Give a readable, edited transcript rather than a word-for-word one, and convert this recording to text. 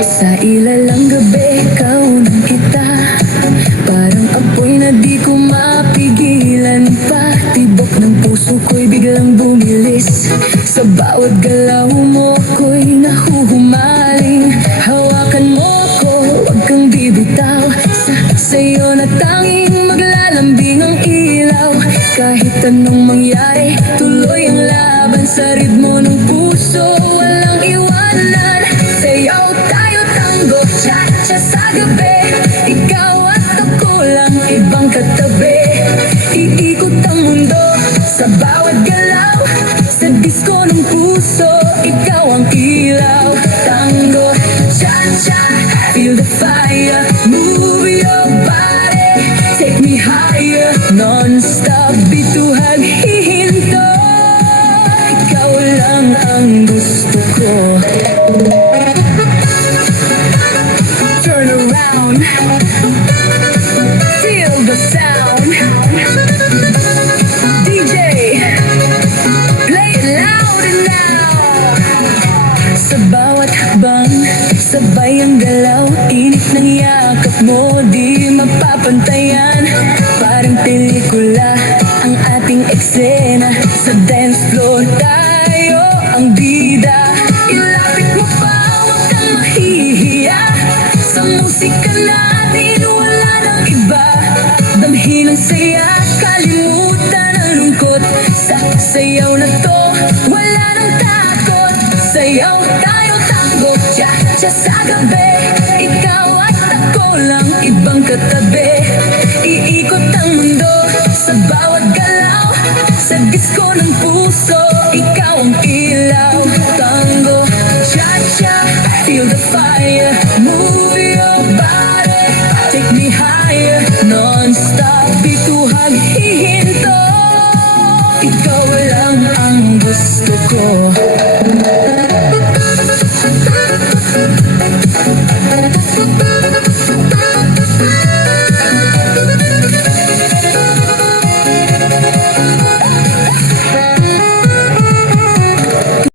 Sa ilalang gabi, kaunan kita. Parang apoy na di ko mapigilan pa. Tibok ng puso ko'y biglang bumilis. Sa bawat galaw mo ko'y nahuhumaling. Hawakan mo ko, wag kang bibitaw. Sa'yo na tanging maglalambing ang ilaw. Kahit anong mangyari, tuloy ang laban. Sa ritmo ng puso, walang iwanan. Sayaw tayo, tango, cha-cha sa gabi. Ikaw at ako lang, ibang katabi. Iikot ang mundo sa bawat galaw. Sa disko ng puso, ikaw ang ilaw. Tango, cha-cha, feel the fire. Move your body, take me higher. Non-stop, bituhag, hihinto. Ikaw lang ang gusto ko. Turn around, feel the sound. DJ, play it loud and now. Sa bawat hakbang, sabay ang galaw. Init ng yakap mo, di mapapantayan. Parang pelikula ang ating eksena. Sa dance floor tayo ang bida. Ilapit mo pa, huwag kang mahihiya. Sa musika natin, wala nang iba. Damhin ang saya, kalimutan ang lungkot. Sa sayaw na to, wala nang takot. Sayaw tayo, tango, cha-cha sa gabi. Ikaw at ako lang, ibang katabi. Iikot ang mundo sa bawat galaw. Sa disko ng puso, ikaw ang ilaw.